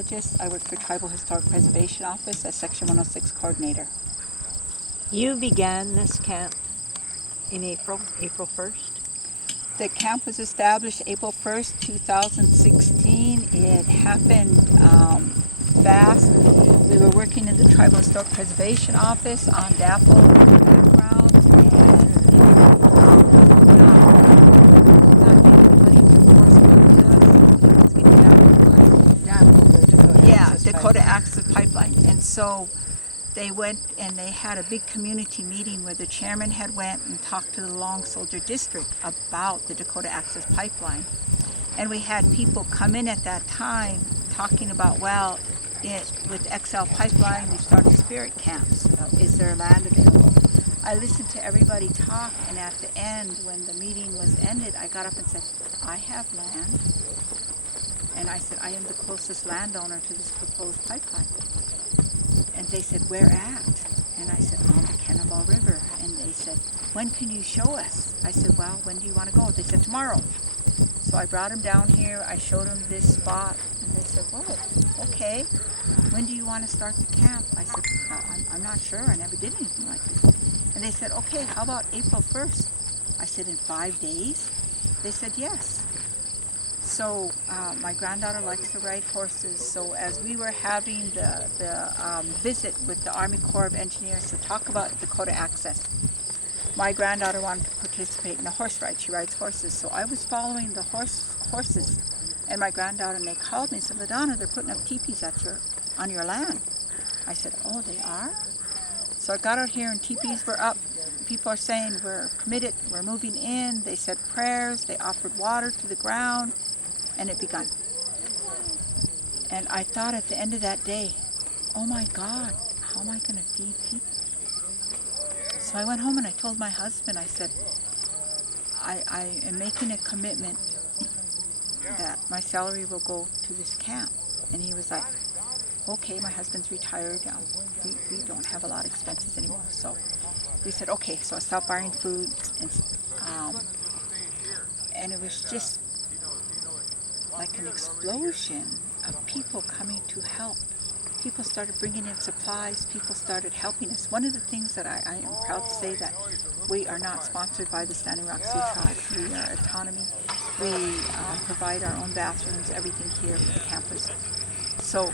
archaeologist. I work for Tribal Historic Preservation Office as Section 106 coordinator. You began this camp in April 1st? The camp was established April 1st, 2016. It happened fast. We were working in the Tribal Historic Preservation Office on DAPO backgrounds, and Dakota Access Pipeline. And so they went and they had a big community meeting where the chairman had went and talked to the Long Soldier District about the Dakota Access Pipeline. And we had people come in at that time talking about, well, with XL Pipeline, we started spirit camps. Is there land available? I listened to everybody talk, and at the end, when the meeting was ended, I got up and said, I have land. And I said, I am the closest landowner to this proposed pipeline. And they said, where at? And I said, on the Cannibal River. And they said, when can you show us? I said, well, when do you want to go? They said, tomorrow. So I brought them down here. I showed them this spot. And they said, whoa, okay. When do you want to start the camp? I said, I'm not sure. I never did anything like this. And they said, okay, how about April 1st? I said, in 5 days? They said, yes. So my granddaughter likes to ride horses. So as we were having the visit with the Army Corps of Engineers to talk about Dakota Access, my granddaughter wanted to participate in a horse ride. She rides horses. So I was following the horses, and my granddaughter, and they called me and said, LaDonna, they're putting up teepees on your land. I said, oh, they are? So I got out here and teepees were up. People are saying, we're committed, we're moving in. They said prayers, they offered water to the ground, and it begun. And I thought at the end of that day, oh my God, how am I going to feed people? So I went home and I told my husband, I said, I am making a commitment that my salary will go to this camp. And he was like, okay, my husband's retired. We don't have a lot of expenses anymore. So we said, okay. So I stopped buying food. And it was just like an explosion of people coming to help. People started bringing in supplies. People started helping us. One of the things that I am proud to say that we are not sponsored by the Standing Rock Sioux Tribe. We are autonomy. We provide our own bathrooms, everything here for the campers. So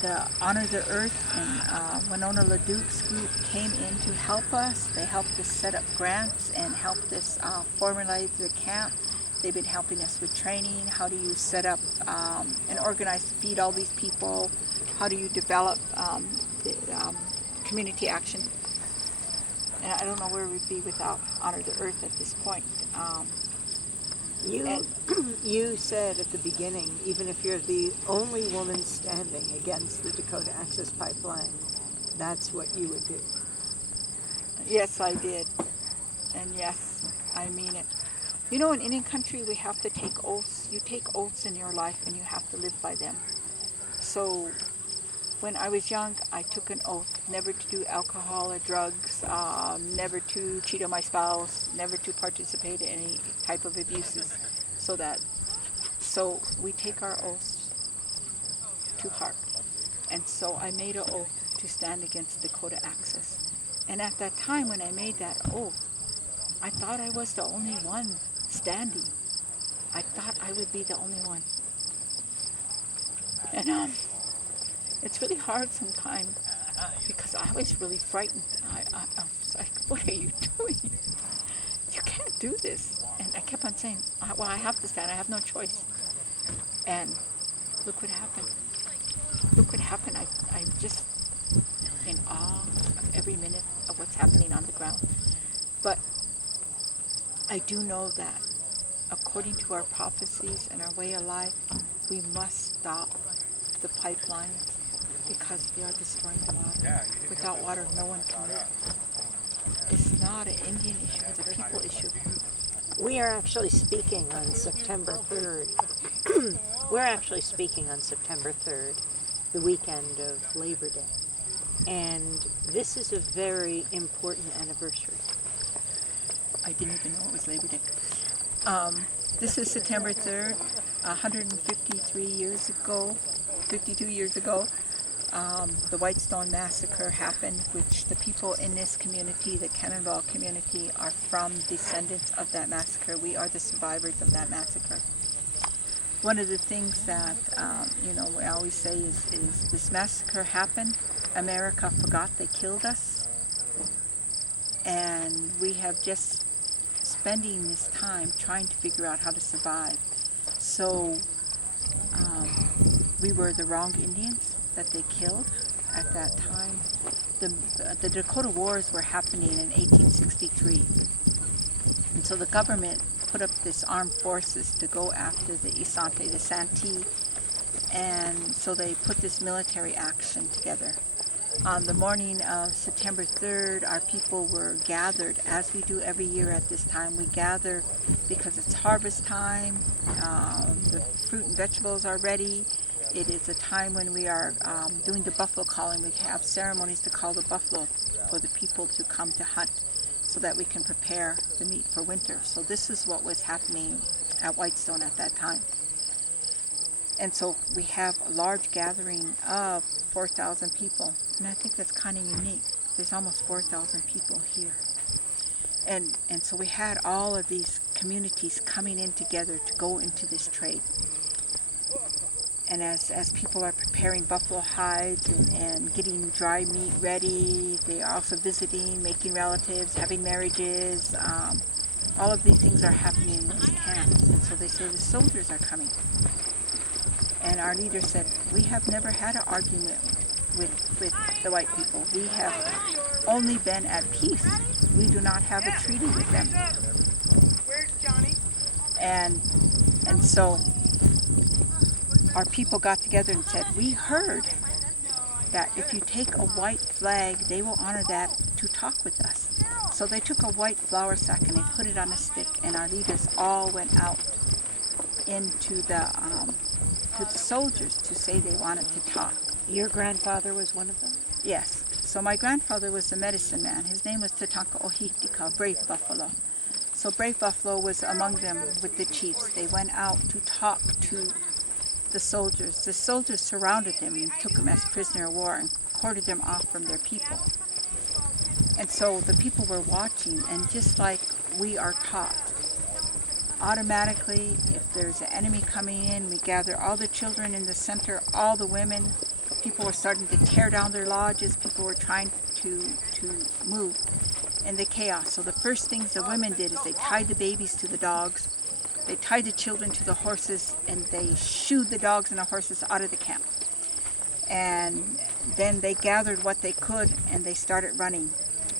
the Honor the Earth and Winona LaDuke's group came in to help us. They helped us set up grants and helped us formalize the camp. They've been helping us with training. How do you set up and organize to feed all these people? How do you develop community action? And I don't know where we'd be without Honor the Earth at this point. You said at the beginning, even if you're the only woman standing against the Dakota Access Pipeline, that's what you would do. Yes, I did. And yes, I mean it. You know, in Indian country, we have to take oaths. You take oaths in your life, and you have to live by them. So when I was young, I took an oath never to do alcohol or drugs, never to cheat on my spouse, never to participate in any type of abuses. So we take our oaths to heart. And so I made an oath to stand against Dakota Access. And at that time when I made that oath, I thought I was the only one standing. I thought I would be the only one. And it's really hard sometimes because I was really frightened. I was like, what are you doing? You can't do this. And I kept on saying, well, I have to stand. I have no choice. And look what happened. Look what happened. I'm just in awe of every minute of what's happening on the ground. But I do know that according to our prophecies and our way of life, we must stop the pipelines because they are destroying the water. Without water, no one can live. It's not an Indian issue, it's a people issue. We are actually speaking on September 3rd. We're actually speaking on September 3rd, the weekend of Labor Day. And this is a very important anniversary. I didn't even know it was Labor Day. This is September 3rd, 153 years ago. 52 years ago, the Whitestone Massacre happened, which the people in this community, the Cannonball community, are from descendants of that massacre. We are the survivors of that massacre. One of the things that, we always say is this massacre happened, America forgot they killed us, and we have just spending this time trying to figure out how to survive. So we were the wrong Indians that they killed at that time. The Dakota Wars were happening in 1863. And so the government put up this armed forces to go after the Isante, the Santee, and so they put this military action together. On the morning of September 3rd, our people were gathered, as we do every year at this time. We gather because it's harvest time, the fruit and vegetables are ready. It is a time when we are doing the buffalo calling. We have ceremonies to call the buffalo for the people to come to hunt so that we can prepare the meat for winter. So this is what was happening at Whitestone at that time. And so we have a large gathering of 4,000 people. And I think that's kind of unique. There's almost 4,000 people here. And so we had all of these communities coming in together to go into this trade. And as people are preparing buffalo hides and getting dry meat ready, they are also visiting, making relatives, having marriages. All of these things are happening in this camp. And so they say the soldiers are coming. And our leader said, we have never had an argument with the white people. We have only been at peace. We do not have a treaty with them. Where's Johnny? And so our people got together and said, we heard that if you take a white flag, they will honor that to talk with us. So they took a white flour sack and they put it on a stick, and our leaders all went out into the to the soldiers to say they wanted to talk. Your grandfather was one of them? Yes. So my grandfather was the medicine man. His name was Tatanka Ohitika, Brave Buffalo. So Brave Buffalo was among them with the chiefs. They went out to talk to the soldiers. The soldiers surrounded him and took him as prisoner of war and quartered them off from their people. And so the people were watching, and just like we are taught, automatically, if there's an enemy coming in, we gather all the children in the center, all the women. People were starting to tear down their lodges. People were trying to move in the chaos. So the first things the women did is they tied the babies to the dogs. They tied the children to the horses, and they shooed the dogs and the horses out of the camp. And then they gathered what they could, and they started running.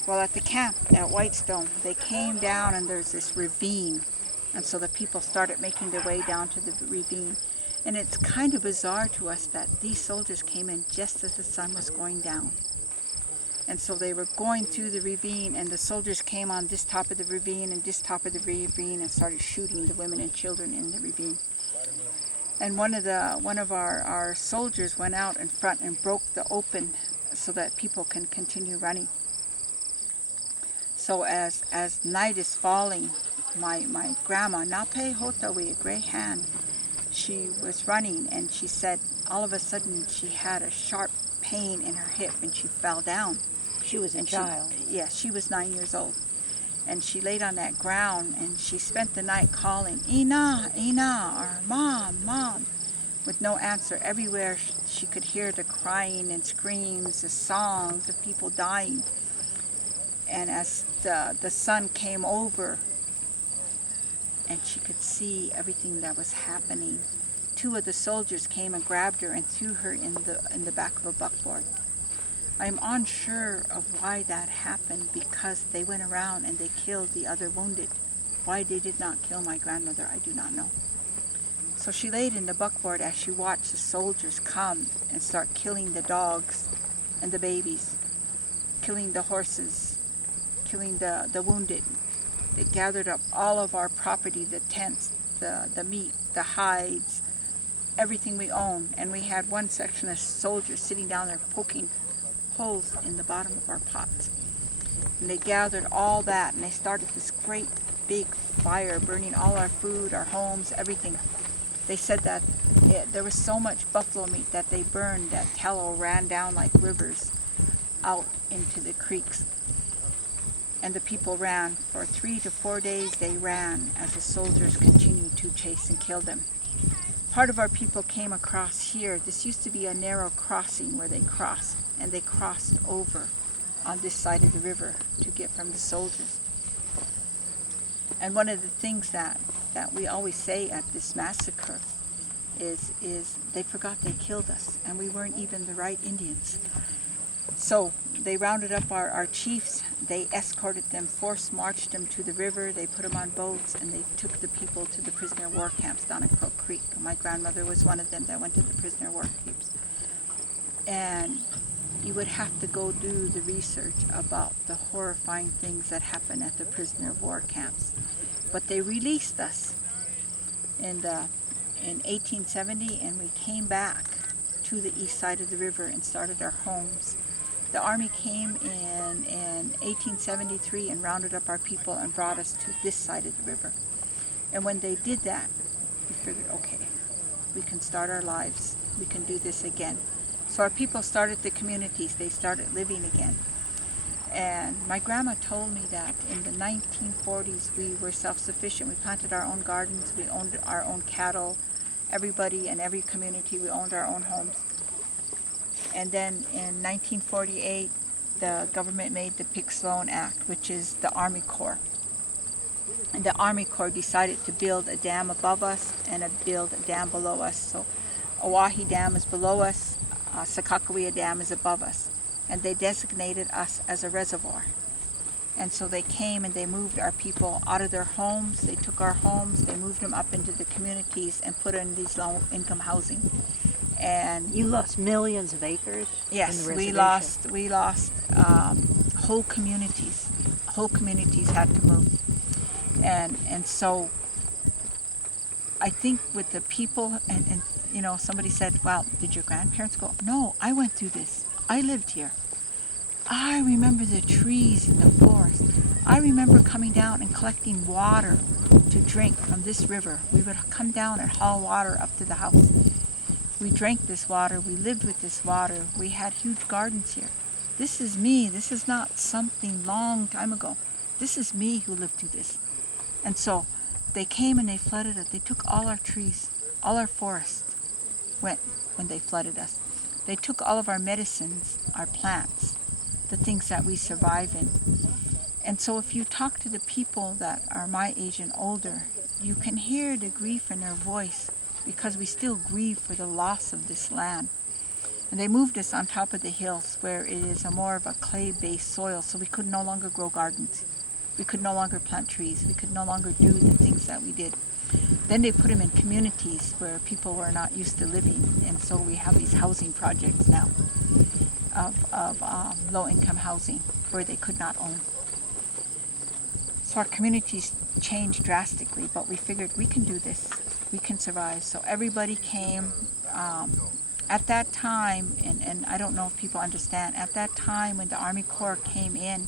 Well, at the camp at Whitestone, they came down, and there's this ravine. And so the people started making their way down to the ravine. And it's kind of bizarre to us that these soldiers came in just as the sun was going down. And so they were going through the ravine, and the soldiers came on this top of the ravine and this top of the ravine and started shooting the women and children in the ravine. And one of our soldiers went out in front and broke the open so that people can continue running. So as night is falling, my grandma, Nape Hotawi, a gray hand, she was running, and she said all of a sudden she had a sharp pain in her hip and she fell down. She was a child. Yes, she was 9 years old. And she laid on that ground, and she spent the night calling, Ina, Ina, or Mom, Mom, with no answer. Everywhere she could hear the crying and screams, the songs of people dying. And as the sun came over, and she could see everything that was happening, two of the soldiers came and grabbed her and threw her in the back of a buckboard. I'm unsure of why that happened, because they went around and they killed the other wounded. Why they did not kill my grandmother, I do not know. So she laid in the buckboard as she watched the soldiers come and start killing the dogs and the babies, killing the horses, killing the wounded. They gathered up all of our property, the tents, the meat, the hides, everything we own. And we had one section of soldiers sitting down there poking holes in the bottom of our pots. And they gathered all that, and they started this great big fire, burning all our food, our homes, everything. They said that there was so much buffalo meat that they burned that tallow ran down like rivers out into the creeks. And the people ran. For 3 to 4 days they ran as the soldiers continued to chase and kill them. Part of our people came across here. This used to be a narrow crossing where they crossed, and they crossed over on this side of the river to get from the soldiers. And one of the things that we always say at this massacre is they forgot they killed us, and we weren't even the right Indians. So they rounded up our chiefs, they escorted them, force-marched them to the river, they put them on boats, and they took the people to the prisoner of war camps down in Crook Creek. My grandmother was one of them that went to the prisoner of war camps. And you would have to go do the research about the horrifying things that happened at the prisoner of war camps. But they released us in 1870, and we came back to the east side of the river and started our homes. The army came in 1873 and rounded up our people and brought us to this side of the river. And when they did that, we figured, okay, we can start our lives. We can do this again. So our people started the communities. They started living again. And my grandma told me that in the 1940s we were self-sufficient. We planted our own gardens. We owned our own cattle. Everybody in every community, we owned our own homes. And then in 1948, the government made the Pick-Sloan Act, which is the Army Corps. And the Army Corps decided to build a dam above us and build a dam below us. So Oahe Dam is below us, Sakakawea Dam is above us. And they designated us as a reservoir. And so they came and they moved our people out of their homes. They took our homes, they moved them up into the communities and put in these low-income housing. And You lost millions of acres. yes, in the we reservation. lost whole communities. Whole communities had to move. And so I think with the people, and you know, somebody said, well, did your grandparents go? No, I went through this. I lived here. I remember the trees in the forest. I remember coming down and collecting water to drink from this river. We would come down and haul water up to the house. We drank this water. We lived with this water. We had huge gardens here. This is me. This is not something long time ago. This is me who lived through this. And so they came and they flooded us. They took all our trees, all our forests went when they flooded us. They took all of our medicines, our plants, the things that we survive in. And so if you talk to the people that are my age and older, you can hear the grief in their voice because we still grieve for the loss of this land. And they moved us on top of the hills where it is a more of a clay-based soil, so we could no longer grow gardens. We could no longer plant trees. We could no longer do the things that we did. Then they put them in communities where people were not used to living, and so we have these housing projects now of low-income housing where they could not own. So our communities changed drastically, but we figured we can do this. We can survive. So everybody came. At that time, and I don't know if people understand, at that time when the Army Corps came in,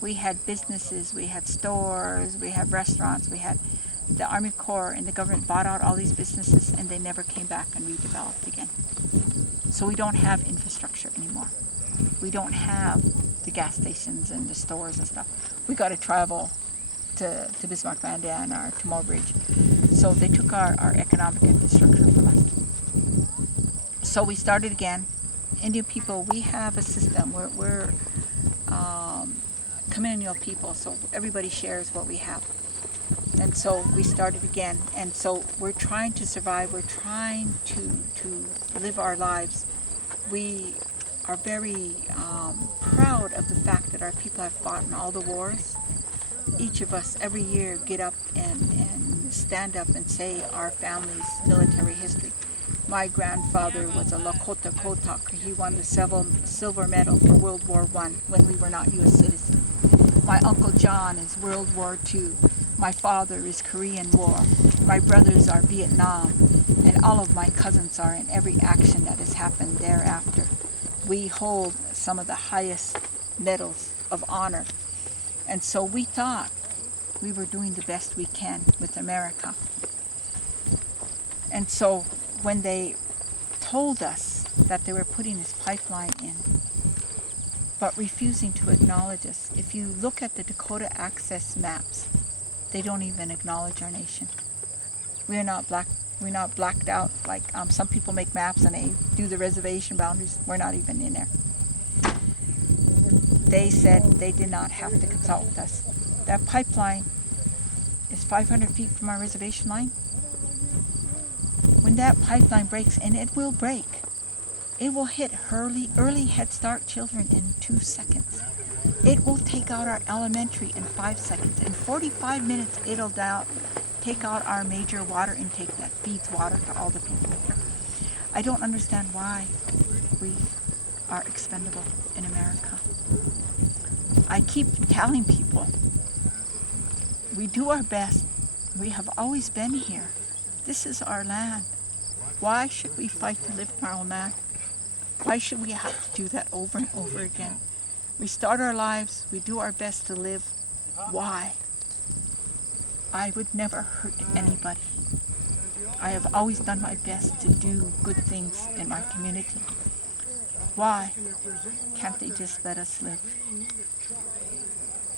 we had businesses, we had stores, we had restaurants, we had the Army Corps and the government bought out all these businesses and they never came back and redeveloped again. So we don't have infrastructure anymore. We don't have the gas stations and the stores and stuff. We got to travel to Bismarck, Mandan, or to Mobridge. So they took our economic infrastructure from us. So we started again. Indian people, we have a system. We're communal people, so everybody shares what we have. And so we started again. And so we're trying to survive. We're trying to live our lives. We are very proud of the fact that our people have fought in all the wars. Each of us every year get up and stand up and say our family's military history. My grandfather was a Lakota Kotak. He won the silver medal for World War I when we were not U.S. citizens. My Uncle John is World War II. My father is Korean War. My brothers are Vietnam. And all of my cousins are in every action that has happened thereafter. We hold some of the highest medals of honor. And so we thought we were doing the best we can with America. And so when they told us that they were putting this pipeline in, but refusing to acknowledge us, if you look at the Dakota Access maps, they don't even acknowledge our nation. We're not blacked out like some people make maps and they do the reservation boundaries. We're not even in there. They said they did not have to consult with us. That pipeline is 500 feet from our reservation line. When that pipeline breaks, and it will break, it will hit early Head Start children in 2 seconds. It will take out our elementary in 5 seconds. In 45 minutes, it'll take out our major water intake that feeds water to all the people here. I don't understand why we are expendable in America. I keep telling people, we do our best. We have always been here. This is our land. Why should we fight to live in our own land? Why should we have to do that over and over again? We start our lives, we do our best to live. Why? I would never hurt anybody. I have always done my best to do good things in my community. Why can't they just let us live?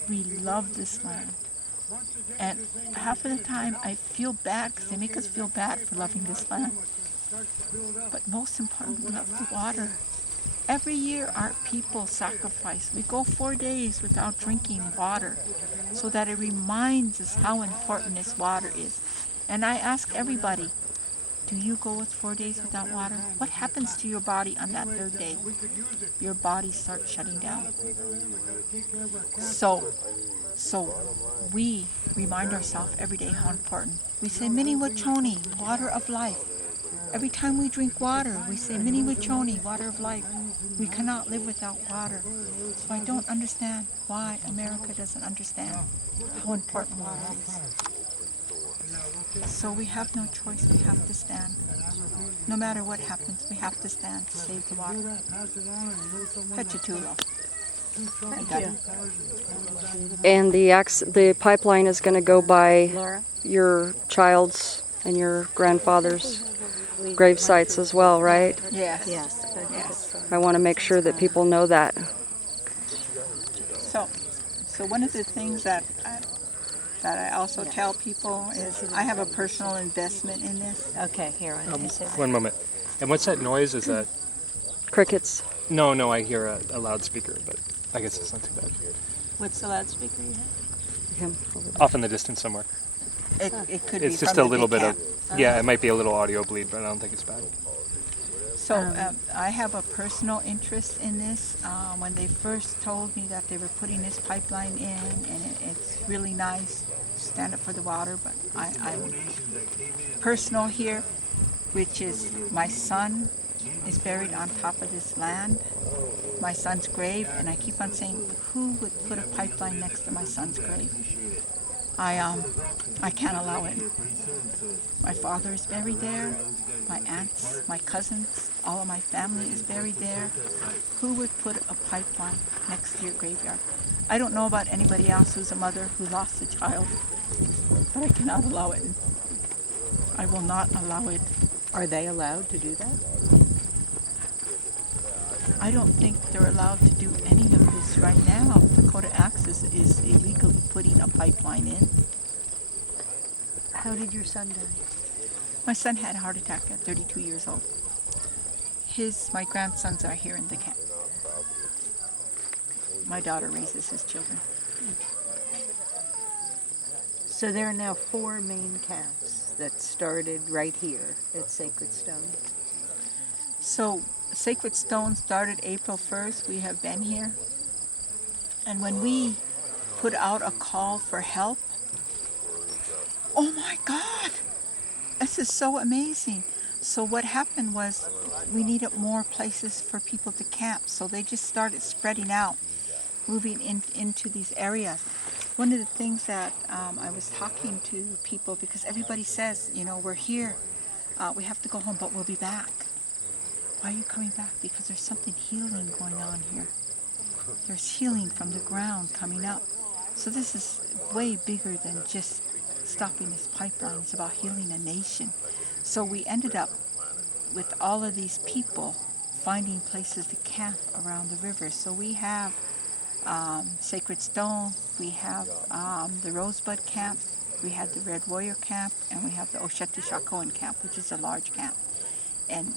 We love this land. And half of the time I feel bad because they make us feel bad for loving this land. But most important, we love the water. Every year our people sacrifice. We go 4 days without drinking water so that it reminds us how important this water is. And I ask everybody, do you go with 4 days without water? What happens to your body on that 3rd day? Your body starts shutting down. So we remind ourselves every day how important. We say Mini Wachoni, water of life. Every time we drink water, we say Mini Wachoni, water of life. We cannot live without water. So I don't understand why America doesn't understand how important water is. So we have no choice, we have to stand. No matter what happens, we have to stand to save the water. Pechitulo. Thank you. And the pipeline is going to go by Laura? your child's and your grandfather's grave sites as well, right? Yes. Yes. I want to make sure that people know that. So one of the things that I also tell people is I have a personal investment in this. Okay, here, I need to say that. One moment. And what's that noise? Is that... Crickets. No, I hear a loudspeaker, but I guess it's not too bad. What's the loudspeaker you have? Him over there. Off in the distance somewhere. It could be It's just from a the little big bit camp. of... Yeah, it might be a little audio bleed, but I don't think it's bad. So I have a personal interest in this. When they first told me that they were putting this pipeline in, and it's really nice, stand up for the water, but I'm personal here, which is my son is buried on top of this land, my son's grave, and I keep on saying, who would put a pipeline next to my son's grave? I can't allow it. My father is buried there, my aunts, my cousins, all of my family is buried there. Who would put a pipeline next to your graveyard? I don't know about anybody else who's a mother who lost a child, but I cannot allow it. I will not allow it. Are they allowed to do that? I don't think they're allowed to do any of this right now. Dakota Access is illegally putting a pipeline in. How did your son die? My son had a heart attack at 32 years old. My grandsons are here in the camp. My daughter raises his children. So there are now 4 main camps that started right here at Sacred Stone. So Sacred Stone started April 1st. We have been here. And when we put out a call for help, oh my God, this is so amazing. So what happened was we needed more places for people to camp. So they just started spreading out, moving into these areas. One of the things that I was talking to people, because everybody says, we're here, we have to go home, but we'll be back. Why are you coming back? Because there's something healing going on here. There's healing from the ground coming up. So this is way bigger than just stopping this pipeline. It's about healing a nation. So we ended up with all of these people finding places to camp around the river. So we have Sacred Stone, we have the Rosebud Camp, we had the Red Warrior Camp, and we have the Osheti Shakoan Camp, which is a large camp. And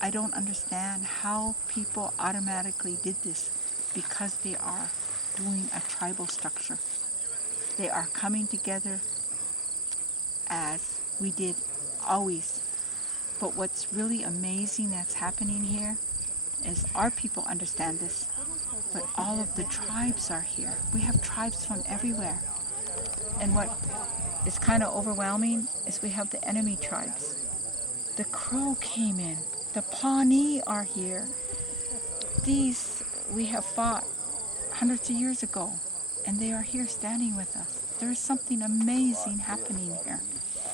I don't understand how people automatically did this, because they are doing a tribal structure. They are coming together as we did always. But what's really amazing that's happening here is our people understand this, but all of the tribes are here. We have tribes from everywhere. And what is kind of overwhelming is we have the enemy tribes. The Crow came in. The Pawnee are here. These we have fought hundreds of years ago, and they are here standing with us. There is something amazing happening here.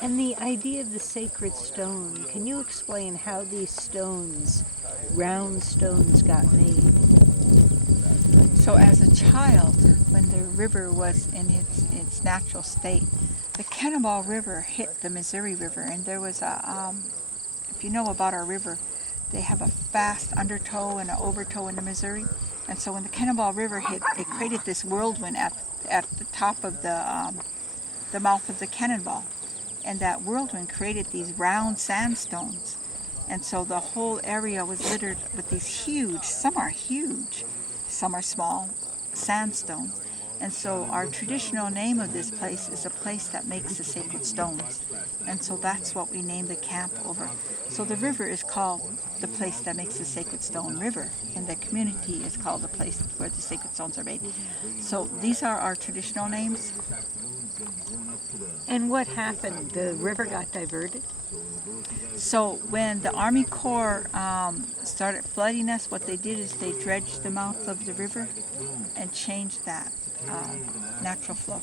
And the idea of the sacred stone, can you explain how these stones, round stones, got made? So as a child, when the river was in its natural state, the Cannonball River hit the Missouri River, and there was a, if you know about our river, they have a fast undertow and an overtow in the Missouri. And so when the Cannonball River hit, it created this whirlwind at the top of the mouth of the Cannonball. And that whirlwind created these round sandstones. And so the whole area was littered with these huge, some are huge, some are small, sandstones. And so our traditional name of this place is a place that makes the sacred stones. And so that's what we named the camp over. So the river is called the place that makes the sacred stone river, and the community is called the place where the sacred stones are made. So these are our traditional names. And what happened? The river got diverted? So when the Army Corps started flooding us, what they did is they dredged the mouth of the river and changed that natural flow.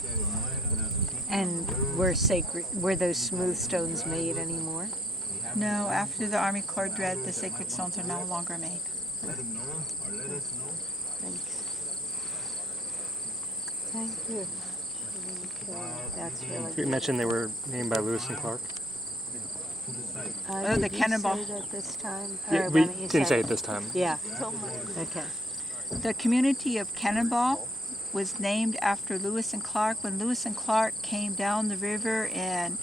And were those smooth stones made anymore? No, after the Army Corps dredged, the sacred stones are no longer made. Thanks. Thank you. Okay, that's really You mentioned they were named by Lewis and Clark. The did you Cannonball. say that this time? Yeah, Or we why don't you didn't say it this time. Yeah. Okay. The community of Cannonball was named after Lewis and Clark. When Lewis and Clark came down the river in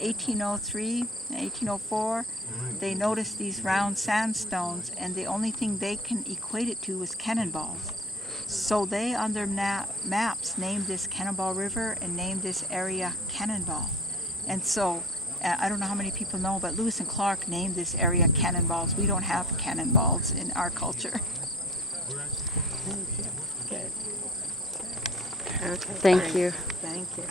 1803, 1804, they noticed these round sandstones, and the only thing they can equate it to was cannonballs. So they, on their maps, named this Cannonball River and named this area Cannonball. And so, I don't know how many people know, but Lewis and Clark named this area Cannonballs. We don't have cannonballs in our culture. Good. Thank you. Thank you.